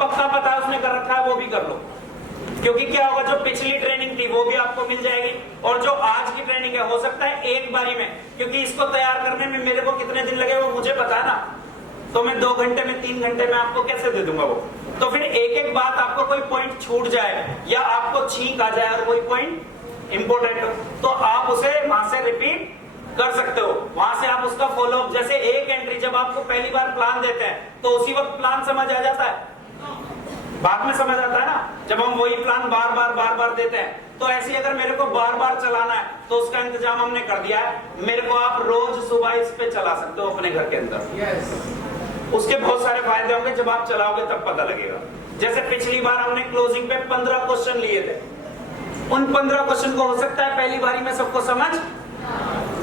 पक्का पता है उसने कर रखा है वो भी कर लो, क्योंकि क्या होगा, जो पिछली ट्रेनिंग थी वो भी आपको मिल जाएगी, और जो आज की ट्रेनिंग है हो सकता है एक बारी में, क्योंकि इसको तैयार करने में मेरे को कितने दिन लगे वो मुझे पता है ना, तो मैं 2 घंटे में 3 घंटे में आपको कैसे दे दूंगा वो। तो फिर एक एक बात आपको कोई पॉइंट छूट जाए या आपको छींक आ जाए और कोई पॉइंट इंपोर्टेंट हो तो आप उसे वहां से रिपीट कर सकते हो, वहां से आप उसका फॉलोअप, जैसे एक एंट्री जब आपको पहली बार प्लान देते हैं तो उसी वक्त प्लान समझ आ जाता है, बाद में समझ आता है ना, जब हम वही प्लान बार बार देते हैं। तो ऐसे अगर मेरे को बार बार चलाना है तो उसका इंतजाम हमने कर दिया है, मेरे को आप रोज सुबह इस पे चला सकते हो अपने घर के अंदर। उसके बहुत सारे फायदे होंगे, जब आप चलाओगे तब पता लगेगा। जैसे पिछली बार हमने क्लोजिंग पे 15 क्वेश्चन लिए थे, उन 15 क्वेश्चन को हो सकता है पहली बारी में सबको समझ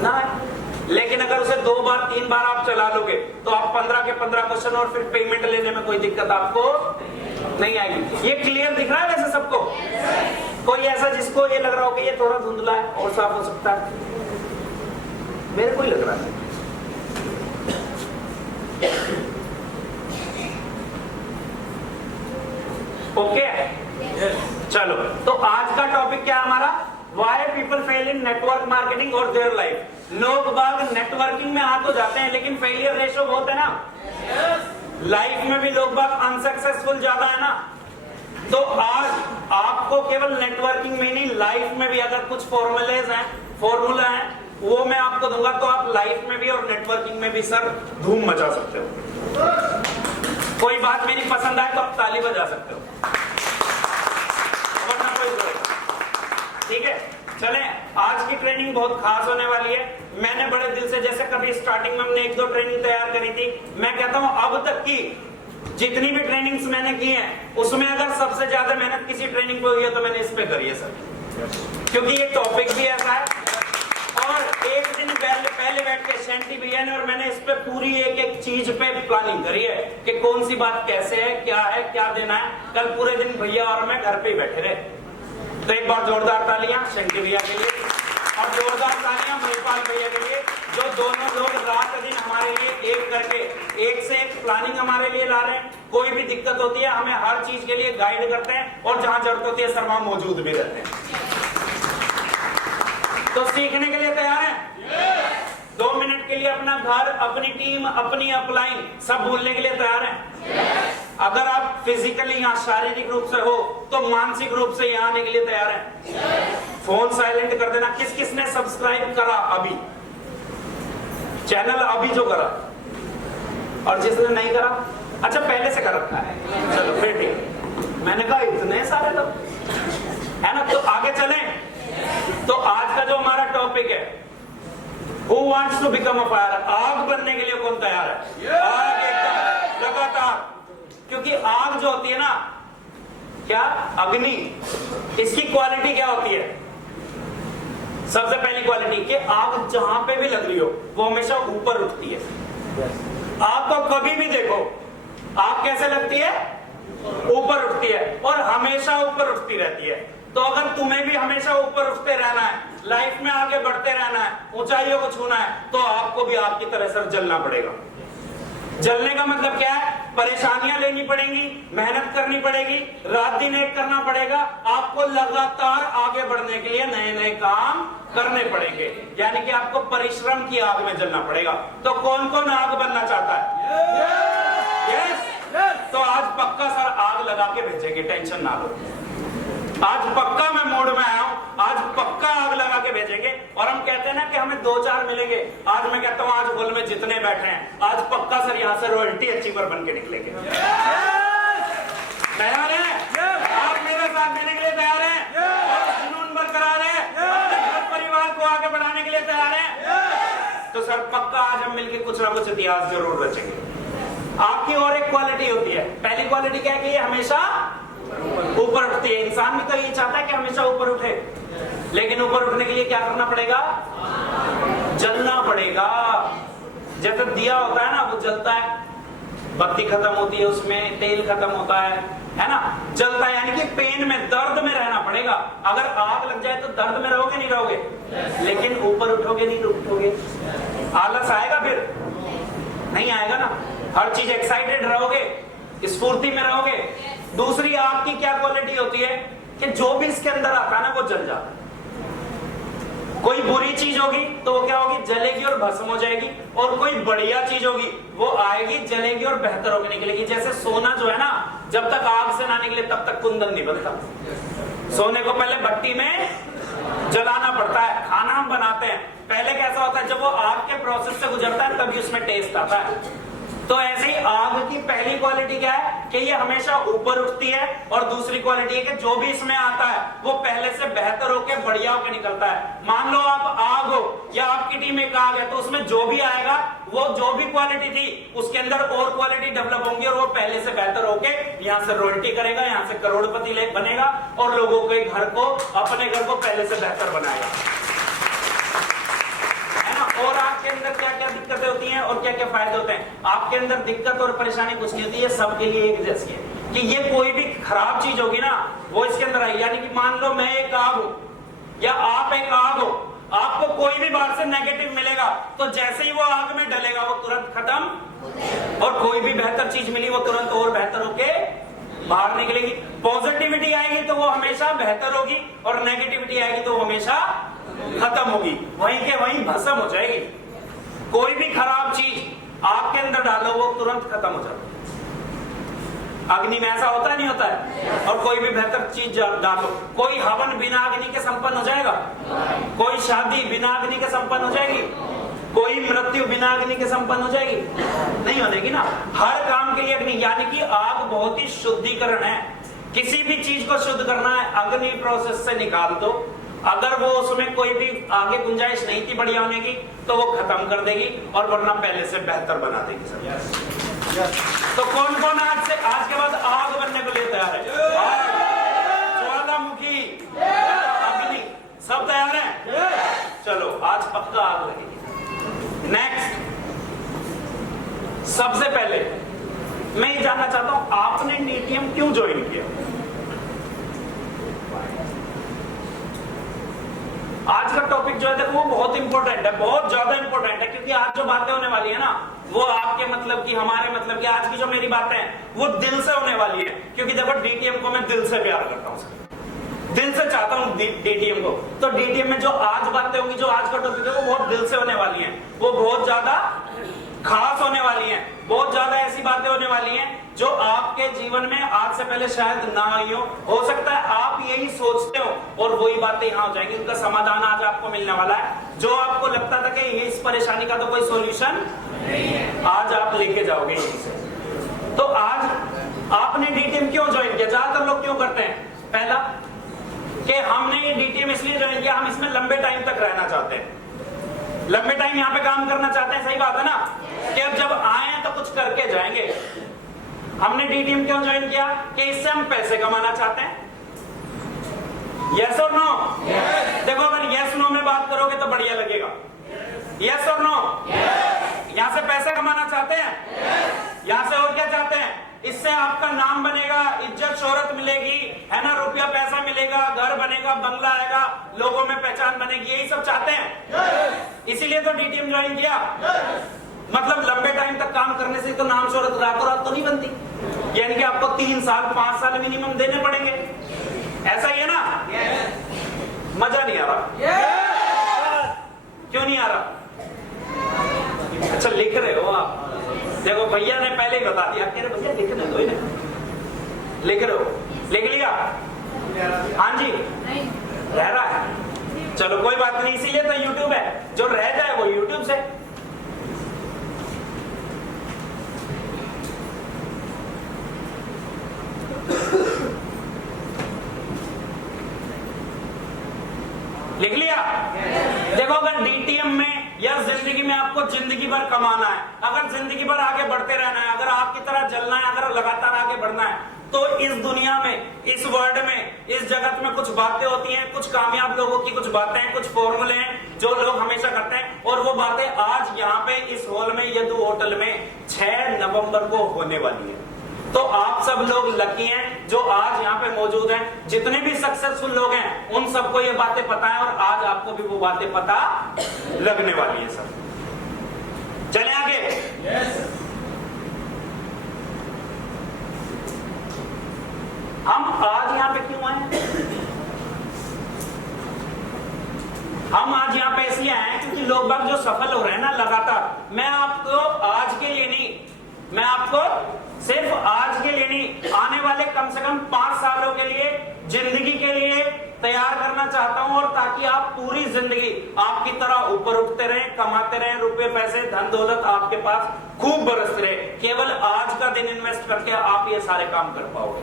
ना, लेकिन अगर उसे 2 बार 3 बार आप चला लोगे तो आप 15 के 15 क्वेश्चन और फिर पेमेंट लेने में कोई दिक्कत आपको नहीं आएगी। ये क्लियर दिख रहा है वैसे सबको? कोई ऐसा जिसको ये लग रहा हो कि ये थोड़ा धुंधला है और साफ हो सकता है? मेरे को ही लग रहा है। ओके चलो, तो आज का टॉपिक क्या है हमारा? Why people fail in network marketing और their life। लोग बाग नेटवर्किंग में आ तो जाते हैं लेकिन फेलियर रेशो बहुत है ना, लाइफ में भी लोग बाग अनसक्सेसफुल ज्यादा है ना। तो आज आपको केवल नेटवर्किंग में नहीं, लाइफ में भी अगर कुछ फॉर्मूला है वो मैं आपको दूंगा, तो आप लाइफ में भी और नेटवर्किंग में भी सर धूम मचा सकते हो। कोई बात मेरी पसंद आए तो आप ताली बजा सकते हो, वरना कोई, ठीक है। चलें, आज की ट्रेनिंग बहुत खास होने वाली है। मैंने बड़े दिल से, जैसे कभी स्टार्टिंग में हमने 1-2 ट्रेनिंग तैयार करी थी, मैं कहता हूं अब तक की जितनी भी ट्रेनिंग्स मैंने की हैं उसमें अगर सबसे ज्यादा मेहनत किसी ट्रेनिंग पे हुई है तो मैंने इस पे करी है सर, क्योंकि ये टॉपिक भी ऐसा है। और एक दिन पहले बैठ के शांति भैया ने और मैंने इस पे पूरी एक चीज पे प्लानिंग करी है कि कौन सी बात कैसे है, क्या देना है। कल पूरे दिन भैया और मैं घर पे ही बैठे रहे, तो एक बार जोरदार तालियां शंकर भैया के लिए और जोरदार तालियां महिपाल भैया के लिए, जो दोनों लोग रात दिन हमारे लिए एक करके एक से एक प्लानिंग हमारे लिए ला रहे हैं। कोई भी दिक्कत होती है हमें हर चीज के लिए गाइड करते हैं और जहां जरूरत होती है सरमा मौजूद भी रहते हैं। तो सीखने के लिए तैयार हैं? 2 मिनट के लिए अपना घर, अपनी टीम, अपनी अपलाइन सब भूलने के लिए तैयार हैं? अगर आप फिजिकली यहाँ शारीरिक रूप से हो तो मानसिक रूप से यहाँ आने के लिए तैयार हैं? फोन साइलेंट कर देना। किस किसने सब्सक्राइब करा अभी चैनल, अभी जो करा, और जिसने नहीं करा, अच्छा पहले से कर रखा है, चलो फिर ठीक। मैंने कहा इतने सारे लोग है ना, तो आगे चलें। तो आज का जो हमारा टॉपिक है, Who wants to become a fire? आग बनने के लिए कौन तैयार है? आग एकदम लगातार, क्योंकि आग जो होती है ना, क्या अग्नि, इसकी क्वालिटी क्या होती है? सबसे पहली क्वालिटी कि आग जहां पे भी लग रही हो वो हमेशा ऊपर उठती है। आग को कभी भी देखो, आग कैसे लगती है? ऊपर उठती है, और हमेशा ऊपर उठती रहती है। तो अगर तुम्हें भी हमेशा ऊपर उठते रहना है, लाइफ में आगे बढ़ते रहना है, ऊंचाइयों को छूना है, तो आपको भी आपकी तरह सर जलना पड़ेगा। जलने का मतलब क्या है? परेशानियां लेनी पड़ेंगी, मेहनत करनी पड़ेगी, रात दिन एक करना पड़ेगा, आपको लगातार आगे बढ़ने के लिए नए नए काम करने पड़ेंगे, यानी कि आपको परिश्रम की आग में जलना पड़ेगा। तो कौन कौन आग बनना चाहता है? यस। तो आज पक्का सर आग लगा के भेजेंगे, टेंशन ना लो। आज पक्का मैं मूड में आया हूं, आज पक्का आग लगा के भेजेंगे। और हम कहते हैं ना कि हमें 2-4 मिलेंगे, आज मैं कहता हूं आज हॉल में जितने बैठे हैं आज पक्का सर यहां से रॉयल्टी अचीवर बन के निकलेंगे। तैयार है? आप मेरे साथ देने के लिए तैयार है? और जुनून बरकरार है? अपने परिवार को आगे बढ़ाने के लिए तैयार है? तो सर पक्का आज हम मिलकर कुछ ना कुछ इतिहास जरूर रचेंगे। आपकी और एक क्वालिटी होती है, पहली क्वालिटी क्या है कि ये हमेशा ऊपर उठती है। इंसान भी तो ये चाहता है कि हमेशा ऊपर उठे, लेकिन ऊपर उठने के लिए क्या करना पड़ेगा? जलना पड़ेगा। जैसे दिया होता है ना, वो जलता है, बत्ती खत्म होती है, उसमें तेल खत्म होता है ना, जलता है, यानी कि पेन में, दर्द में रहना पड़ेगा। अगर आग लग जाए तो दर्द में रहोगे नहीं रहोगे? लेकिन ऊपर उठोगे नहीं उठोगे? आलस आएगा? फिर नहीं आएगा ना। हर चीज एक्साइटेड रहोगे, स्फूर्ति में रहोगे। दूसरी आग की क्या क्वालिटी होती है कि जो भी इसके अंदर आता है ना वो जल जाता है। कोई बुरी चीज होगी तो वो क्या होगी, जलेगी और भस्म हो जाएगी, और कोई बढ़िया चीज होगी वो आएगी, जलेगी और बेहतर होकर निकलेगी। जैसे सोना जो है ना, जब तक आग से ना निकले तब तक कुंदन नहीं बनता। सोने को पहले भट्टी में जलाना पड़ता है। खाना हम बनाते हैं, पहले कैसा होता है, जब वो आग के प्रोसेस से गुजरता है तभी उसमें टेस्ट आता है। तो ऐसे ही आग की पहली क्वालिटी क्या है कि ये हमेशा ऊपर उठती है, और दूसरी क्वालिटी है कि जो भी इसमें आता है वो पहले से बेहतर होकर बढ़िया होकर निकलता है। मान लो आप आग हो या आपकी टीम एक आग है, तो उसमें जो भी आएगा वो जो भी क्वालिटी थी उसके अंदर और क्वालिटी डेवलप होंगी, और वो पहले से बेहतर होकर यहाँ से रॉयल्टी करेगा, यहाँ से करोड़पति बनेगा, और लोगों के घर को, अपने घर को पहले से बेहतर बनाएगा। और आपके अंदर क्या क्या दिक्कतें होती हैं और क्या क्या फायदे होते हैं। आपके अंदर दिक्कत और परेशानी कुछ नहीं होती है, सबके लिए एक जैसी है कि ये कोई भी खराब चीज होगी ना वो इसके अंदर आई। यानी कि मान लो मैं एक आग हूं या आप एक आग हो, आपको कोई भी बात से नेगेटिव मिलेगा तो जैसे ही वो आग में डलेगा वो तुरंत खत्म, और कोई भी बेहतर चीज मिली वो तुरंत और बेहतर होके बाहर निकलेगी। पॉजिटिविटी आएगी तो वो हमेशा बेहतर होगी, और नेगेटिविटी आएगी तो वो हमेशा खत्म होगी, वहीं के वहीं भस्म हो जाएगी। कोई भी खराब चीज आपके अंदर डालो वो तुरंत खत्म हो जाती है। अग्नि में ऐसा होता नहीं होता है। और कोई भी बेहतर चीज डालो, कोई हवन बिना अग्नि के संपन्न हो जाएगा, कोई शादी बिना अग्नि के संपन्न हो जाएगी, कोई मृत्यु बिना अग्नि के संपन्न हो जाएगी, नहीं हो जाएगी ना। हर काम के लिए अग्नि, यानी कि आग बहुत ही शुद्धिकरण है। किसी भी चीज को शुद्ध करना है अग्नि प्रोसेस से निकाल दो, अगर वो उसमें कोई भी आगे गुंजाइश नहीं थी बढ़िया होने की तो वो खत्म कर देगी, और वरना पहले से बेहतर बना देगी सब। तो कौन कौन आज के बाद आग बनने को लिए तैयार है? ज्वालामुखी, अग्नि, सब तैयार है? चलो आज पक्का आग लगेगी। नेक्स्ट, सबसे पहले मैं ये जानना चाहता हूं आपने डीटीएम क्यों ज्वाइन किया? आज का टॉपिक जो है देखो वो बहुत इंपॉर्टेंट है, बहुत ज्यादा इंपॉर्टेंट है, क्योंकि आज जो बातें होने वाली है ना वो आपके मतलब की, हमारे मतलब की, आज की जो मेरी बातें हैं वो दिल से होने वाली है। क्योंकि देखो डीटीएम को मैं दिल से प्यार करता हूँ, दिल से चाहता हूँ डीटीएम को। तो डीटीएम में जो आज बातें होंगी, जो आज का टॉपिक है वो बहुत दिल से होने वाली है, वो बहुत ज्यादा खास होने वाली हैं, बहुत ज्यादा ऐसी बातें होने वाली हैं जो आपके जीवन में आज से पहले शायद ना आई हो सकता है आप यही सोचते हो, और वही बातें यहाँ हो जाएंगी, उनका समाधान आज आपको मिलने वाला है। जो आपको लगता था कि इस परेशानी का तो कोई सॉल्यूशन नहीं है, आज आप लेके जाओगे यहीं से। तो आज आपने डीटीएम क्यों ज्वाइन किया? ज्यादातर लोग क्यों करते हैं? पहला कि हमने ये डीटीएम इसलिए ज्वाइन किया, हम इसमें लंबे टाइम तक रहना चाहते हैं, लंबे टाइम यहाँ पे काम करना चाहते हैं। सही बात है ना कि अब जब आए तो कुछ करके जाएंगे। हमने डीटीएम क्यों ज्वाइन किया? कि इससे हम पैसे कमाना चाहते हैं। यस और नो? देखो अगर यस नो में बात करोगे तो बढ़िया लगेगा। यस और नो? यहाँ से पैसे कमाना चाहते हैं, यहाँ से और क्या चाहते हैं? इससे आपका नाम बनेगा, इज्जत शोहरत मिलेगी, है ना, रुपया पैसा मिलेगा, घर बनेगा, बंगला आएगा, लोगों में पहचान बनेगी, यही सब चाहते हैं। इसीलिए तो डीटीएम ज्वाइन किया। मतलब लंबे टाइम तक काम करने से तो नाम शोहरत रातों रात तो नहीं बनती, यानी कि आपको 3 साल 5 साल मिनिमम देने पड़ेंगे। ऐसा ही है ना? मजा नहीं आ रहा? क्यों नहीं आ रहा? अच्छा लिख रहे हो आप? देखो भैया ने पहले ही बता दिया, तेरे भैया लिखने दो इन्हें। लिख रहे हो? लिख लिया? हाँ जी, रह रहा है, चलो कोई बात नहीं, इसीलिए तो यूट्यूब है, जो रह जाए वो यूट्यूब से। लिख लिया? देखो अगर डीटीएम में या जिंदगी में आपको जिंदगी भर कमाना है, अगर जिंदगी भर आगे बढ़ते रहना है, अगर आपकी तरह जलना है, अगर लगातार आगे बढ़ना है, तो इस दुनिया में, इस वर्ल्ड में, इस जगत में कुछ बातें होती हैं, कुछ कामयाब लोगों की कुछ बातें हैं, कुछ फॉर्मूले हैं जो लोग हमेशा करते हैं, और वो बातें आज यहाँ पे इस हॉल में, यदु होटल में 6 नवंबर को होने वाली है। तो आप सब लोग लकी हैं जो आज यहाँ पे मौजूद हैं। जितने भी सक्सेसफुल लोग हैं उन सबको ये बातें पता है, और आज आपको भी वो बातें पता लगने वाली है। सब चले आगे। कमाए। हम आज यहाँ पे इसलिए आए हैं क्योंकि लोग बाग जो सफल हो रहे हैं ना लगातार, मैं आपको आज के लिए नहीं, मैं आपको सिर्फ आज के लिए नहीं, आने वाले कम से कम 5 सालों के लिए, जिंदगी के लिए तैयार करना चाहता हूं, और ताकि आप पूरी जिंदगी आपकी तरह ऊपर उठते रहें, कमाते रहें, रुपए पैसे धन दौलत आपके पास खूब बरसते रहे। केवल आज का दिन इन्वेस्ट करके आप ये सारे काम कर पाओगे।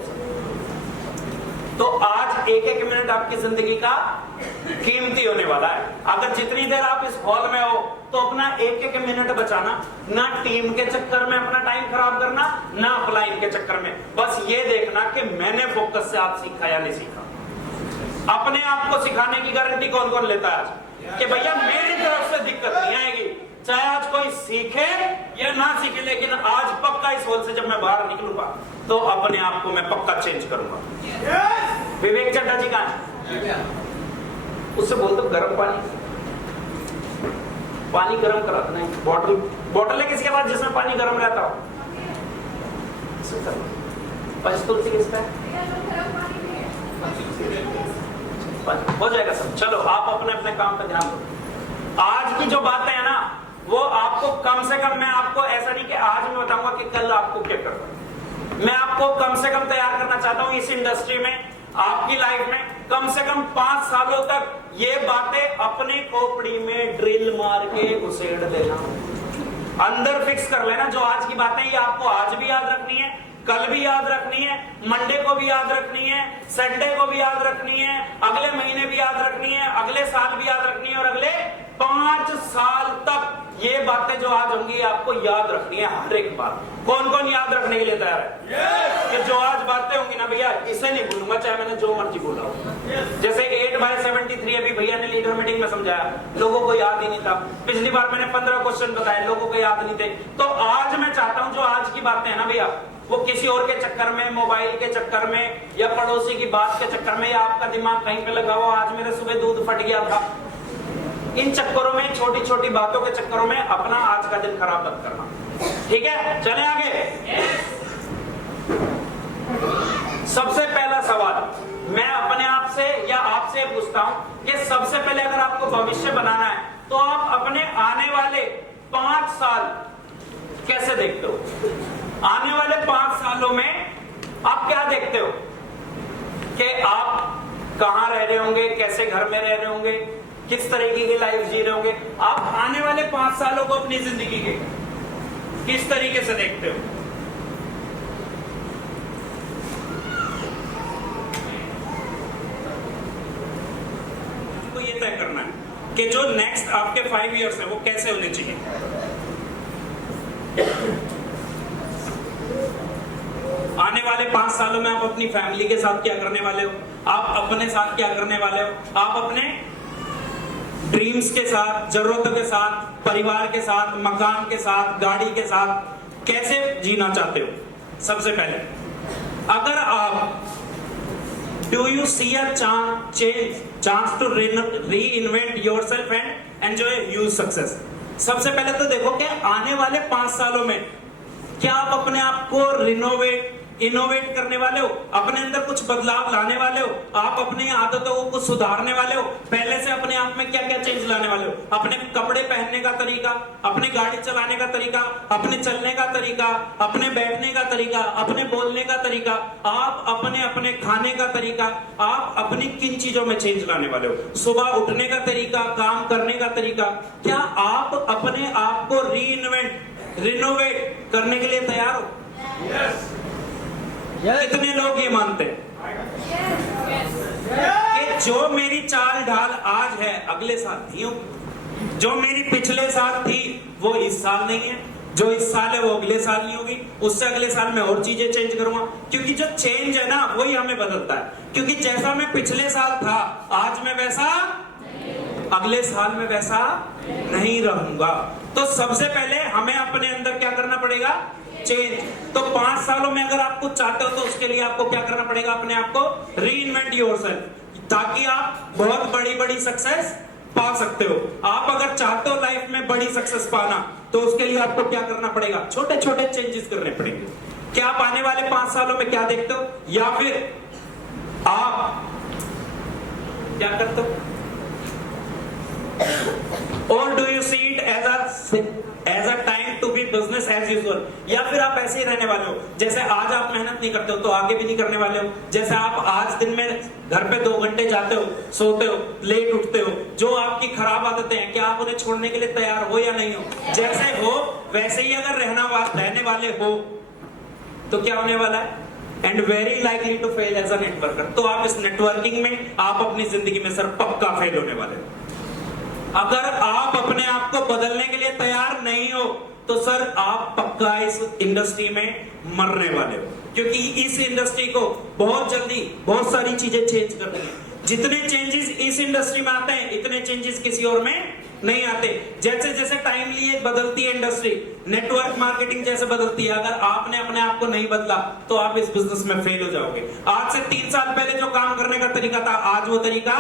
तो आज एक एक मिनट आपकी जिंदगी का कीमती होने वाला है। अगर जितनी देर आप इस हॉल में हो तो अपना एक एक मिनट बचाना, ना टीम के चक्कर में अपना टाइम खराब करना, ना अपलाइन के चक्कर में। बस ये देखना कि मैंने फोकस से आज सीखा या नहीं सीखा। अपने आप को सिखाने की गारंटी कौन कौन लेता है आज कि भैया मेरी तरफ से दिक्कत नहीं आएगी, चाहे आज कोई सीखे या ना सीखे, लेकिन आज पक्का इस हॉल से जब मैं बाहर निकलूंगा तो अपने आप को मैं पक्का चेंज करूंगा। विवेक चड्ढा जी कहां है? उससे बोल दो गर्म पानी गर्म करा देना। बोतल है किसी के पास जिसमें पानी गर्म रहता हो? पंचतुलसी किसका है? हो जाएगा सब। चलो आप अपने अपने काम पे ध्यान दो। आज की जो बातें है ना वो आपको कम से कम, मैं आपको ऐसा नहीं कि आज मैं बताऊंगा कि कल आपको क्या करना, मैं आपको कम से कम तैयार करना चाहता हूं इस इंडस्ट्री में, आपकी लाइफ में कम से कम 5 सालों तक ये बातें अपनी खोपड़ी में ड्रिल मार के उसेड़ लेना, अंदर फिक्स कर लेना। जो आज की बातें ये आपको आज भी याद रखनी है, कल भी याद रखनी है, मंडे को भी याद रखनी है, संडे को भी याद रखनी है, अगले महीने भी याद रखनी है, अगले साल भी याद रखनी है, और अगले 5 साल तक ये बातें जो आज होंगी आपको याद रखनी है हर एक बात। कौन कौन याद रखने के लिए तैयार है? कि जो आज बातें होंगी ना भैया, इसे नहीं भूलूंगा चाहे मैंने जो मर्जी बोला हो। जैसे 8/73 अभी भैया ने लीडर मीटिंग में समझाया, लोगों को याद ही नहीं था। पिछली बार मैंने 15 क्वेश्चन बताए, लोगों को याद नहीं थे। तो आज मैं चाहता हूं जो आज की बातें है ना भैया, वो किसी और के चक्कर में, मोबाइल के चक्कर में, या पड़ोसी की बात के चक्कर में, या आपका दिमाग कहीं पे लगा हुआ, आज मेरे सुबह दूध फट गया था, इन चक्करों में, छोटी छोटी बातों के चक्करों में अपना आज का दिन खराब मत करना। ठीक है, चले आगे। सबसे पहला सवाल मैं अपने आप से या आपसे पूछता हूं कि सबसे पहले अगर आपको भविष्य बनाना है तो आप अपने आने वाले 5 साल कैसे देखते हो? आने वाले 5 सालों में आप क्या देखते हो कि आप कहां रह रहे होंगे, कैसे घर में रह रहे होंगे, किस तरीके की लाइफ जी रहे होंगे? आप आने वाले 5 सालों को अपनी जिंदगी के किस तरीके से देखते हो? तो ये तय करना है कि जो नेक्स्ट आपके 5 इयर्स है वो कैसे होने चाहिए। आने वाले 5 सालों में आप अपनी फैमिली के साथ क्या करने वाले हो, आप अपने साथ क्या करने वाले हो, आप अपने ड्रीम्स के साथ, जरूरतों के साथ, परिवार के साथ, मकान के साथ, गाड़ी के साथ कैसे जीना चाहते हो? सबसे पहले अगर आप do you see a chance to reinvent yourself and enjoy huge success? सबसे पहले तो देखो कि आने वाले 5 सालों में क्या आप अपने आप को इनोवेट करने वाले हो, अपने अंदर कुछ बदलाव लाने वाले हो, आप अपनी आदतों को सुधारने वाले हो, पहले से अपने आप में क्या क्या चेंज लाने वाले हो, अपने कपड़े पहनने का तरीका, अपनी गाड़ी चलाने का तरीका, अपने चलने का तरीका, अपने बैठने का तरीका, अपने बोलने का तरीका, आप अपने खाने का तरीका, आप अपनी किन चीजों में चेंज लाने वाले हो, सुबह उठने का तरीका, काम करने का तरीका, क्या आप अपने आप को रिनोवेट करने के लिए तैयार हो? कितने लोग ये मानते हैं कि जो मेरी चाल ढाल आज है अगले साल नहीं होगी, जो मेरी पिछले साल थी वो इस साल नहीं है, जो इस साल है वो अगले साल नहीं होगी, उससे अगले साल में और चीजें चेंज करूंगा। क्योंकि जो चेंज है ना वही हमें बदलता है। क्योंकि जैसा मैं पिछले साल था आज मैं वैसा, अगले साल में वैसा नहीं रहूंगा। तो सबसे पहले हमें अपने अंदर क्या करना पड़ेगा? चेंज। तो 5 सालों में अगर आप कुछ चाहते हो तो उसके लिए आपको क्या करना पड़ेगा? अपने आप को रीइन्वेंट योरसेल्फ, ताकि आप बहुत बड़ी सक्सेस पा सकते हो। आप अगर चाहते हो लाइफ में बड़ी सक्सेस पाना तो उसके लिए आपको क्या करना पड़ेगा? छोटे छोटे चेंजेस करने पड़ेंगे। क्या आप आने वाले 5 सालों में क्या देखते हो? या फिर आप क्या करते हो? और do you see it as a time to be business as usual, या फिर आप ऐसे ही रहने वाले हो जैसे आज आप मेहनत नहीं करते हो तो आगे भी नहीं करने वाले हो। जैसे आप आज दिन में घर पे 2 घंटे जाते हो, सोते हो, लेट उठते हो, जो आपकी खराब आदतें हैं, क्या आप उन्हें छोड़ने के लिए तैयार हो या नहीं हो? जैसे हो वैसे ही अगर रहने वाले हो तो क्या होने वाला है? And very likely to fail as a networker. तो आप इस नेटवर्किंग में आप अपनी जिंदगी में सर पक्का फेल होने वाले हो। अगर आप अपने आप को बदलने के लिए तैयार नहीं हो तो सर आप पक्का इस इंडस्ट्री में मरने वाले हो, क्योंकि इस इंडस्ट्री को बहुत जल्दी बहुत सारी चीजें चेंज करनी है। जितने चेंजेस इस इंडस्ट्री में आते हैं इतने चेंजेस किसी और में नहीं आते। जैसे जैसे टाइमली एक बदलती है इंडस्ट्री, नेटवर्क मार्केटिंग जैसे बदलती है, अगर आपने अपने आप को नहीं बदला तो आप इस बिजनेस में फेल हो जाओगे। आज से 3 साल पहले जो काम करने का तरीका था आज वो तरीका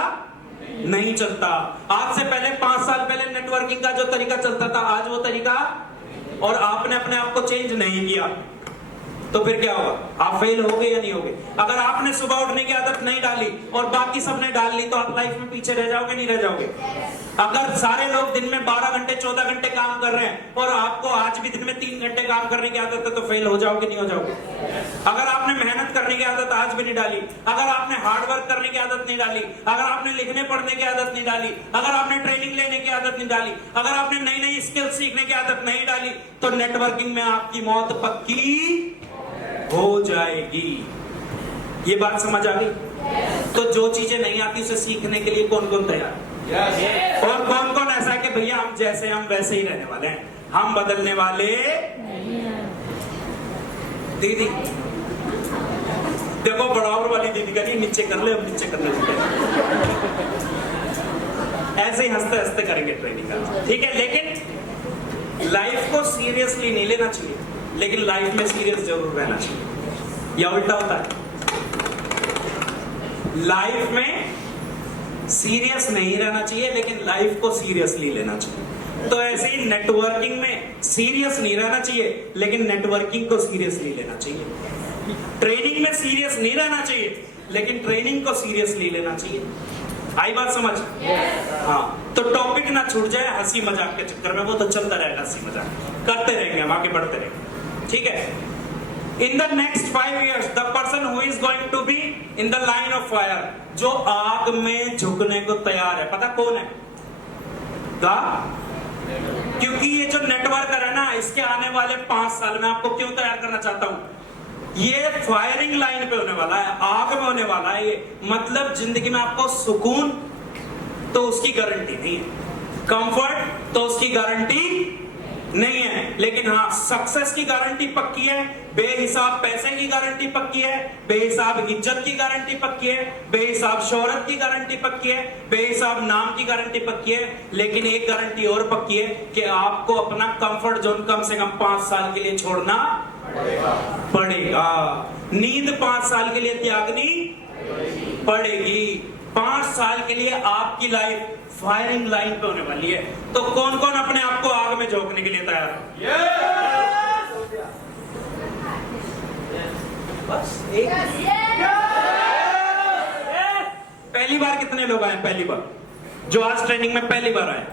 नहीं चलता। आज से पहले 5 साल पहले नेटवर्किंग का जो तरीका चलता था आज वो तरीका, और आपने अपने आप को चेंज नहीं किया तो फिर क्या होगा? आप फेल होगे या नहीं होगे? अगर आपने सुबह उठने की आदत नहीं डाली और बाकी सबने डाल ली तो आप लाइफ में पीछे रह जाओगे नहीं रह जाओगे? अगर सारे लोग दिन में 12 घंटे 14 घंटे काम कर रहे हैं और आपको आज भी दिन में 3 घंटे काम करने की आदत है तो फेल हो जाओगे नहीं हो जाओगे? अगर आपने मेहनत करने की आदत आज भी नहीं डाली, अगर आपने हार्ड वर्क करने की आदत नहीं डाली, अगर आपने लिखने पढ़ने की आदत नहीं डाली, अगर आपने ट्रेनिंग लेने की आदत नहीं डाली, अगर आपने नई नई स्किल सीखने की आदत नहीं डाली तो नेटवर्किंग में आपकी मौत पक्की हो जाएगी। ये बात समझ आ गई? तो जो चीजें नहीं आती उसे सीखने के लिए कौन कौन तैयार है? और कौन कौन ऐसा है कि भैया हम जैसे हम वैसे ही रहने वाले हैं, हम बदलने वाले दीदी देखो बराबर वाली दीदी का नहीं, नीचे कर ले, अब नीचे कर ले, ऐसे ही हंसते हंसते करेंगे ट्रेनिंग का, ठीक है? लेकिन लाइफ को सीरियसली नहीं लेना चाहिए, लेकिन लाइफ में सीरियस जरूर रहना चाहिए। या उल्टा होता है? लाइफ में सीरियस नहीं रहना चाहिए लेकिन लाइफ को सीरियसली लेना चाहिए। तो ऐसे ही नेटवर्किंग में सीरियस नहीं रहना चाहिए लेकिन नेटवर्किंग को सीरियसली लेना चाहिए। ट्रेनिंग में सीरियस नहीं रहना चाहिए लेकिन ट्रेनिंग को सीरियसली लेना चाहिए। आई बात समझ? हाँ, तो टॉपिक ना छूट जाए हंसी मजाक के चक्कर में, वो तो चलता रहेगा, हंसी मजाक करते रहेंगे, हम आगे बढ़ते रहेंगे, ठीक है? In the next 5 years, the person who is going to be in the line of fire, जो आग में झुकने को तैयार है, पता कौन है? क्योंकि ये जो नेटवर्कर है ना, इसके आने वाले 5 साल में आपको क्यों तैयार करना चाहता हूं? ये फायरिंग लाइन पे होने वाला है, आग में होने वाला है ये। मतलब जिंदगी में आपको सुकून तो उसकी गारंटी नहीं है, कंफर्ट तो उसकी गारंटी नहीं है, लेकिन हाँ सक्सेस की गारंटी पक्की है, बेहिसाब पैसे की गारंटी पक्की है, बेहिसाब इज्जत की गारंटी पक्की है, बेहिसाब शोहरत की गारंटी पक्की है, बेहिसाब नाम की गारंटी पक्की है। लेकिन एक गारंटी और पक्की है कि आपको अपना कंफर्ट जोन कम से कम 5 साल के लिए छोड़ना पड़ेगा। नींद 5 साल के लिए त्यागनी पड़ेगी। 5 साल के लिए आपकी लाइफ फायरिंग लाइन पे होने वाली है। तो कौन कौन अपने आप को आग में झोंकने के लिए तैयार है? बस एक पहली बार कितने लोग आए? पहली बार जो आज ट्रेनिंग में पहली बार आए,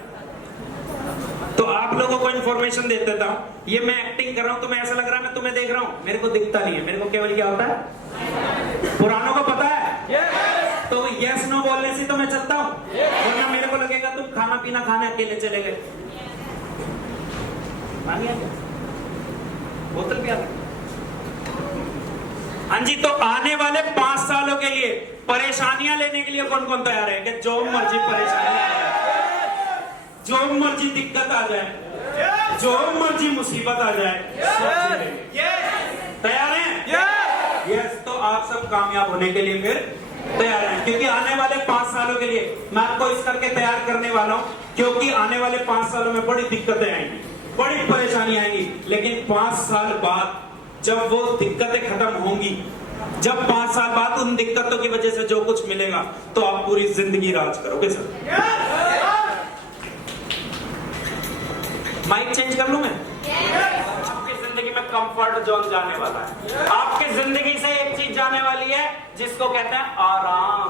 तो आप लोगों को इन्फॉर्मेशन दे देता हूं। ये मैं एक्टिंग कर रहा हूं, तुम्हें ऐसा लग रहा है मैं तुम्हें देख रहा हूं, मेरे को दिखता नहीं है। मेरे को केवल क्या होता है? पुरानों को पता है। तो यस नो बोलने से तो मैं चलता हूं, वरना मेरे को लगेगा तुम खाना पीना खाने अकेले चले गए। बोतल भी आ गई। हाँ जी, तो आने वाले 5 सालों के लिए परेशानियां लेने के लिए कौन कौन तैयार है? कि जो मर्जी परेशानी आ जाए, जो मर्जी दिक्कत आ जाए, जो मर्जी मुसीबत आ जाए, तैयार हैं? यस। तो आप सब कामयाब होने के लिए फिर तैयार हैं, क्योंकि आने वाले 5 सालों के लिए मैं आपको इस करके तैयार करने वाला हूं, क्योंकि आने वाले 5 सालों में बड़ी दिक्कतें आएंगी, बड़ी परेशानी आएंगी। लेकिन 5 साल बाद जब वो दिक्कतें खत्म होंगी, जब 5 साल बाद उन दिक्कतों की वजह से जो कुछ मिलेगा, तो आप पूरी जिंदगी राज करोगे सर। माइक चेंज कर लूं मैं? आपकी जिंदगी में कंफर्ट जोन जाने वाला है। आपकी जिंदगी से एक चीज जाने वाली है जिसको कहते हैं आराम।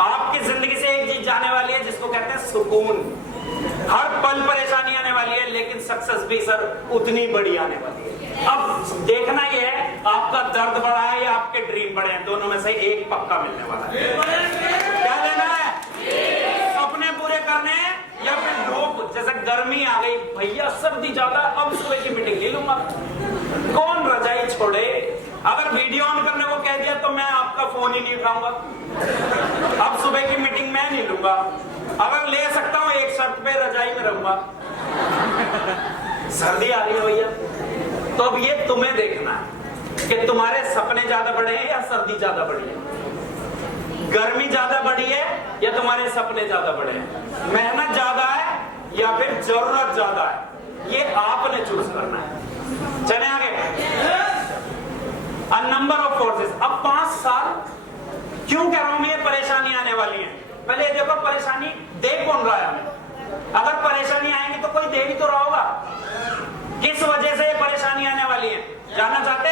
आपकी जिंदगी से एक चीज जाने वाली है जिसको कहते हैं सुकून। हर पल परेशानी आने वाली है, लेकिन सक्सेस भी सर उतनी बड़ी आने वाली है। अब देखना यह है आपका दर्द बड़ा है या आपके ड्रीम बड़े हैं, दोनों में से एक पक्का मिलने वाला है। क्या लेना है? सपने पूरे करने हैं या फिर धूप? जैसे गर्मी आ गई भैया, सर्दी ज्यादा, अब सुबह की मीटिंग ले लूंगा। कौन रजाई छोड़े? अगर वीडियो ऑन करने को कह दिया तो मैं आपका फोन ही नहीं उठाऊंगा। अब सुबह की मीटिंग मैं नहीं लूंगा। अगर ले सकता हूं एक शर्त पे, रजाई में रहूंगा। सर्दी आ रही है भैया, तो अब ये तुम्हें देखना है कि तुम्हारे सपने ज्यादा बड़े हैं या सर्दी ज्यादा बड़ी है, गर्मी ज्यादा बड़ी है या तुम्हारे सपने ज्यादा बड़े हैं, मेहनत ज्यादा है या फिर जरूरत ज्यादा है। ये आपने चूज करना है। चले आगे। A number of forces। अब 5 साल क्यों कह रहा हूं मैं ये परेशानी आने वाली है? पहले देखो परेशानी दे कौन रहा है हमें। अगर परेशानी आएंगी तो कोई दे भी तो रहा होगा। किस वजह से ये परेशानी आने वाली है जानना चाहते